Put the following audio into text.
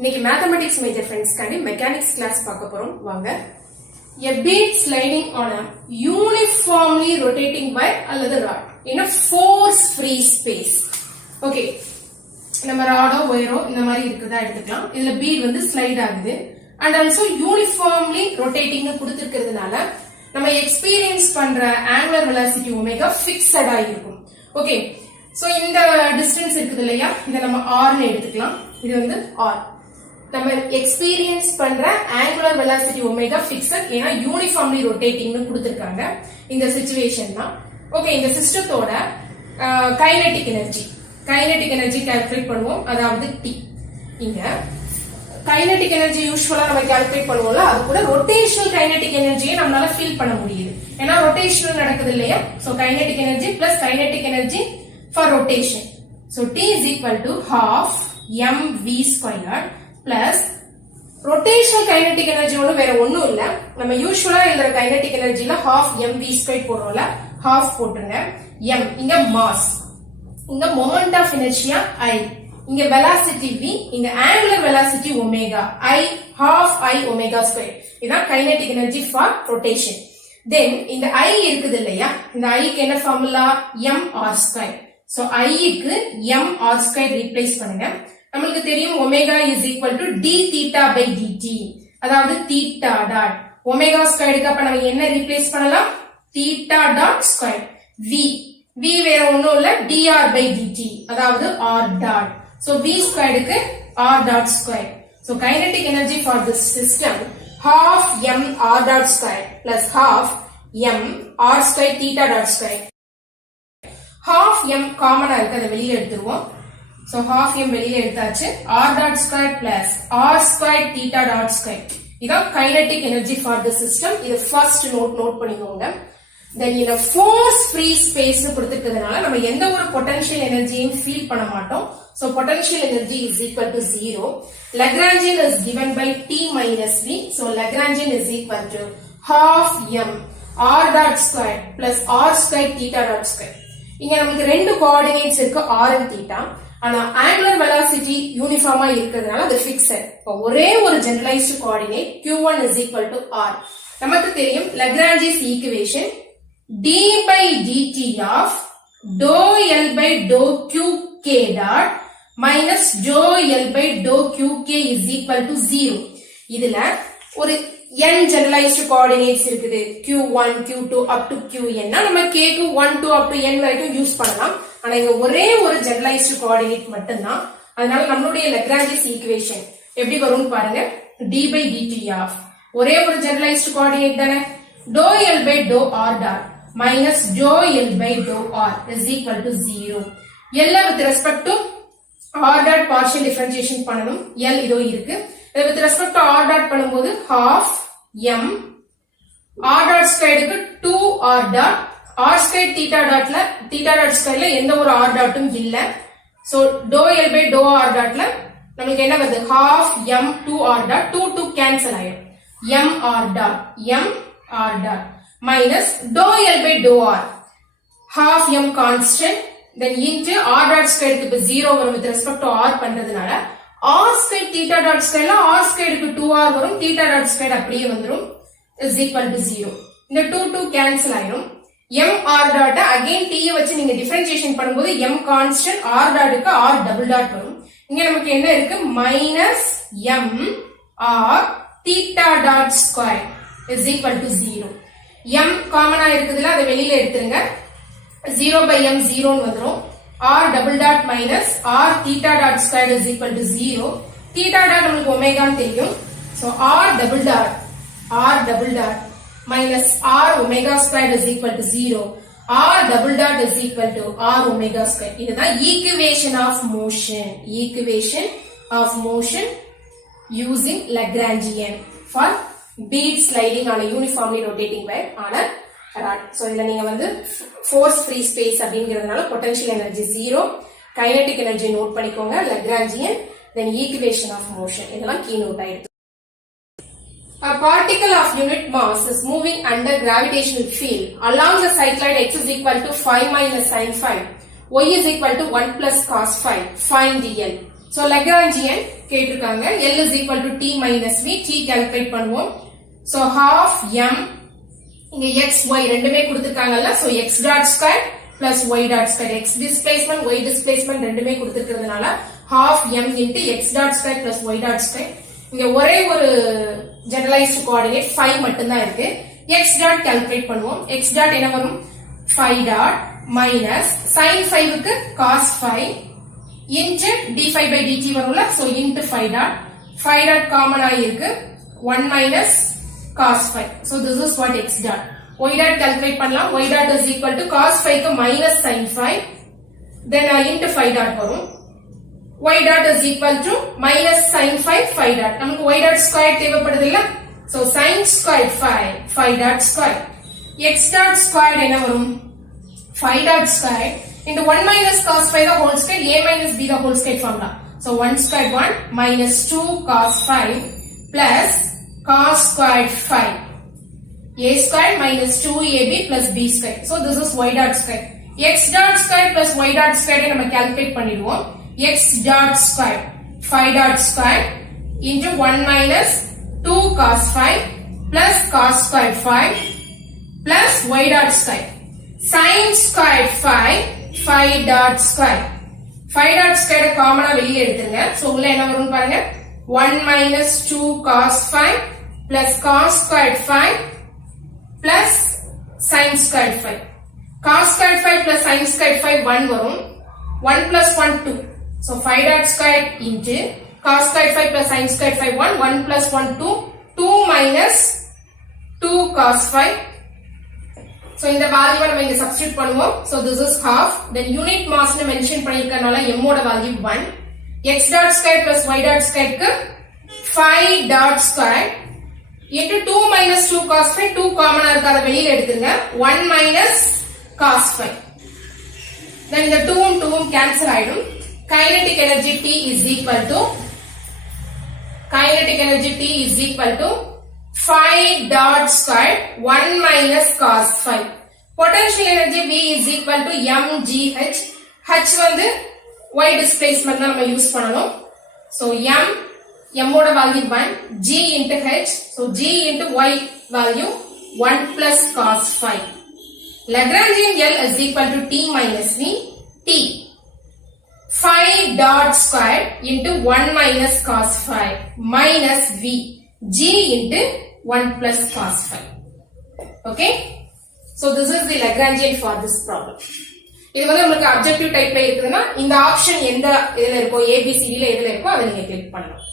இன்னைக்கு mathematics major friends காண்டி mechanics class பார்க்க போறோம் வாங்க. A bead sliding on a uniformly rotating wire அல்லது rod in a force free space. Okay, நம்ம ராடோ ஒயரோ இந்த மாதிரி இருக்குதா எடுத்துக்கலாம். இதுல பீட் வந்து ஸ்லைட் ஆகுது அண்ட் ஆல்சோ யூனிஃபார்ம்லி ரொட்டேட்டிங் கொடுத்திருக்கிறதுனால நம்ம எக்ஸ்பீரியன்ஸ் பண்ற ஆங்குலர் வெலாசிட்டி ஒமேகா ஃபிக்ஸடா இருக்கும். ஓகே, சோ இந்த டிஸ்டன்ஸ் இருக்குது இல்லையா, இதை நம்ம ஆர்னு எடுத்துக்கலாம். இது வந்து ஆர். நம்ம எக்ஸ்பீரியன்ஸ் பண்ற ஆங்குலர் வெலாசிட்டி ஒமேகா ஃபிக்ஸட், ஏன்னா யூனிஃபார்ம்லி ரொட்டேட்டிங்னு கொடுத்திருக்காங்க இந்த சிச்சுவேஷன் தான். ஓகே, இந்த சிஸ்டத்தோட கைனெட்டிக் எனர்ஜி கால்குலேட் பண்ணுவோம், அதாவது டி. இங்க கைனெட்டிக் எனர்ஜி யூஸ்வலா நம்ம கால்குலேட் பண்ணுவோம்ல, அது கூட ரொட்டேஷனல் கைனெட்டிக் எனர்ஜியை நம்மளால ஃபீல் பண்ண முடியுது. ஏன்னா ரொட்டேஷனல் நடக்குது இல்லையா, so kinetic energy plus kinetic energy for rotation. So T is equal to half mv square plus rotational kinetic energy வேற ஒண்ணும் இல்ல, நம்ம யூஸ்வலா எழுதுற கைனெட்டிக் எனர்ஜில half mv ஸ்கொயர் போடுறோம்ல, half போட்டுருங்க. m இங்க மாஸ், இங்க மொமெண்ட் ஆஃப் இனர்ஷியா I, இங்க வெலாசிட்டி v, இங்க angular velocity omega I, half I omega square. இதான் kinetic energy for rotation. Then இந்த I இருக்குது இல்லையா, இந்த I க்கு என்ன formula, mr square. So I க்கு mr ஸ்கொயர் ரீப்ளேஸ் பண்ணுங்க. நமக்கு தெரியும் omega is equal to d theta by dt, அதாவது theta டாட் ஒமேகா ஸ்கொயருக்கு அப்ப நம்ம என்ன ரீப்ளேஸ் பண்ணலாம், theta டாட் ஸ்கொயர். v வேற ஒண்ணும் இல்ல, dr by dt, அதாவது r டாட். சோ v ஸ்கொயருக்கு r dot square. So kinetic energy for tissue system half m r dot square plus half m r square theta dot square. half m காமனா இருக்கு, அதை வெளியில எடுத்துருவோம். So half m வெளியில எடுத்தாச்சு. r dot square plus r square theta dot square. இதான் kinetic energy for the system. இது first note பண்ணிக்கோங்க. தென் இந்த ஃபோர்ஸ் ஃப்ரீ ஸ்பேஸ் கொடுத்திருக்கிறதுனால நம்ம எந்த ஒரு பொட்டன்ஷியல் எனர்ஜியையும் ஃபீல் பண்ண மாட்டோம். So potential energy is equal to 0. Lagrangian is given by t minus v. So Lagrangian is equal to half m r dot square plus r square theta dot square. இங்க நமக்கு ரெண்டு coordinates இருக்கு, r and theta. ஆனா angular velocity யூனிஃபார்மா இருக்கிறதுனால அது fixed. இப்போ ஒரே ஒரு generalised coordinate q1 is equal to r. நமக்கு தெரியும் Lagrange's equation d by dt of dou L by dou qk dot minus dou L by dou qk is equal to 0. இதுல ஒரு n generalized coordinates இருக்குது, q1 q2 up to qn. நம்ம k க்கு 1 2 up to n வரைக்கும் use பண்ணலாம். ஆனா இங்க ஒரே ஒரு generalized coordinate மட்டும்தான். அதனால நம்மளுடைய Lagrange's equation எப்படி வரும்னு பாருங்க. d by dt of ஒரே ஒரு generalized coordinate தானே, dou L by dou r dot minus dou L by dou r is equal to 0. எல்லாம் with respect to r dot partial differentiation பண்ணனும். L இதோ இருக்கு. with respect to r dot பண்ணும்போது half m r dot ஸ்கொயருக்கு 2r dot r square theta dotல theta dot ஸ்கொயர்ல எந்த ஒரு r dotம் இல்ல. So dou L by dou r dotல நமக்கு என்ன வருது, half m 2r dot 2 cancel ஆயிடும். m r dot minus dou L by dou r half m constant, then into r dot square க்கு இப்ப 0 வரும் with respect to r பண்றதுனால r square theta dot square r square க்கு 2r வரும், theta dot square அப்படியே வந்துரும் is equal to 0. இந்த 2 cancel ஆயிடும். m r dot again t வச்சு நீங்க டிஃபரன்ஷியேஷன் பண்ணும்போது m constant, r dot க்கு r double dot வரும். இங்க நமக்கு என்ன இருக்கு, minus m r theta dot square is equal to 0. m காமனா இருக்குதுல, அதை வெளியில எடுத்துருங்க. 0 by m 0 வந்துரும். r double dot minus r theta dot square is equal to 0. theta dot நமக்கு ஒமேகா தெரியும். so r double dot minus r omega square is equal to 0. r double dot is equal to r omega square. இதுதான் equation of motion using Lagrangian for bead sliding on a uniformly rotating wire on a rod. So இதுல நீங்க வந்து force free space அப்படிங்கிறதுனால potential energy 0, kinetic energy note பண்ணிக்கோங்க, Lagrangian, then equation of motion, இதெல்லாம் key note ஆயிடுது. A particle of unit mass is moving under gravitational field along the cycloid x is equal to 5 minus sin phi, y is equal to 1 plus cos phi. Find dl. So Lagrangian கேட்டிருக்காங்க. L is equal to t minus v. t calculate பண்ணுவோம். So half m இங்க x y ரெண்டுமே கொடுத்திருக்காங்கல்ல. So x dot square plus y dot square. x displacement y displacement ரெண்டுமே கொடுத்திருக்கிறதுனால half m into x dot square plus y dot square. இங்க ஒரே ஒரு generalized coordinate 5 மட்டும் தான் இருக்கு. x dot calculate பண்ணுவோம். x dot என்ன வரும்? 5 dot minus sin 5 க்கு cos 5 into d5 by dt வரும்ல. So into 5 dot. 5 dot common ஆயிருக்கு. 1 minus cos 5. So this is what x dot. Y dot calculate பண்ணலாம். Y dot is equal to cos 5 க்கு minus sin 5. Then into 5 dot வரும். Y dot is equal to minus sin 5 5 dot. நமக்கு y dot square தேவைப்படுது இல்ல. So sin square 5 dot square. X dot square என்ன வரும்? 5 dot square into 1 minus cos 5 the whole square a minus b the whole square formula. So 1 square 1 minus 2 cos 5 plus cos square 5. A square minus 2ab plus b square. So this is y dot square. X dot square plus y dot square நம்ம calculate பண்ணிடுவோம். X dot square 5 dot square into 1 minus 2 cos 5 plus cos square 5 plus y dot square. Sin square 5 dot square. 5 dot square காமனா வெளிய எடுத்துங்க. So உள்ள என்ன வரும் பாருங்க. 1 minus 2 cos 5 plus cos square 5 plus sin square 5. Cos square 5 plus sin square 5 1 வரும். 1 plus 1 2. So 5 dot square into cos square 5 plus sin square 5 1. 1 plus 1 2. 2 minus 2 cos 5. So இந்த value நம்ம இங்க substitute பண்ணுவோம். So this is half. Then unit mass னு mention பண்ணிருக்கனால m ஓட value 1. X dot square plus y dot square க்கு 5 dot square into 2 minus 2 cos 5. 2 common ஆ இருக்காத வெளியில எடுத்துங்க. 1 minus cos 5. Then இந்த 2 உம் 2 உம் cancel ஆயிடும். Kinetic energy T is equal to 5 dot square 1 minus cos 5. Potential energy V is equal to mgh. H வந்து y displacement தான் நம்ம use பண்ணனும். So m ஓட value 1, g into h. So g into y value 1 plus cos 5. Lagrangian L is equal to t minus v. T 5 dot square into 1 minus cos 5 minus v. G into 1 plus cos 5. Okay. So this is the Lagrangian for this problem. இது வந்து உங்களுக்கு objective type ல இருக்குதுன்னா இந்த option எந்த இதுல இருக்கோ ABCD ல எதுல இருக்கோ அதை நீங்க கிளிக் பண்ணலாம்.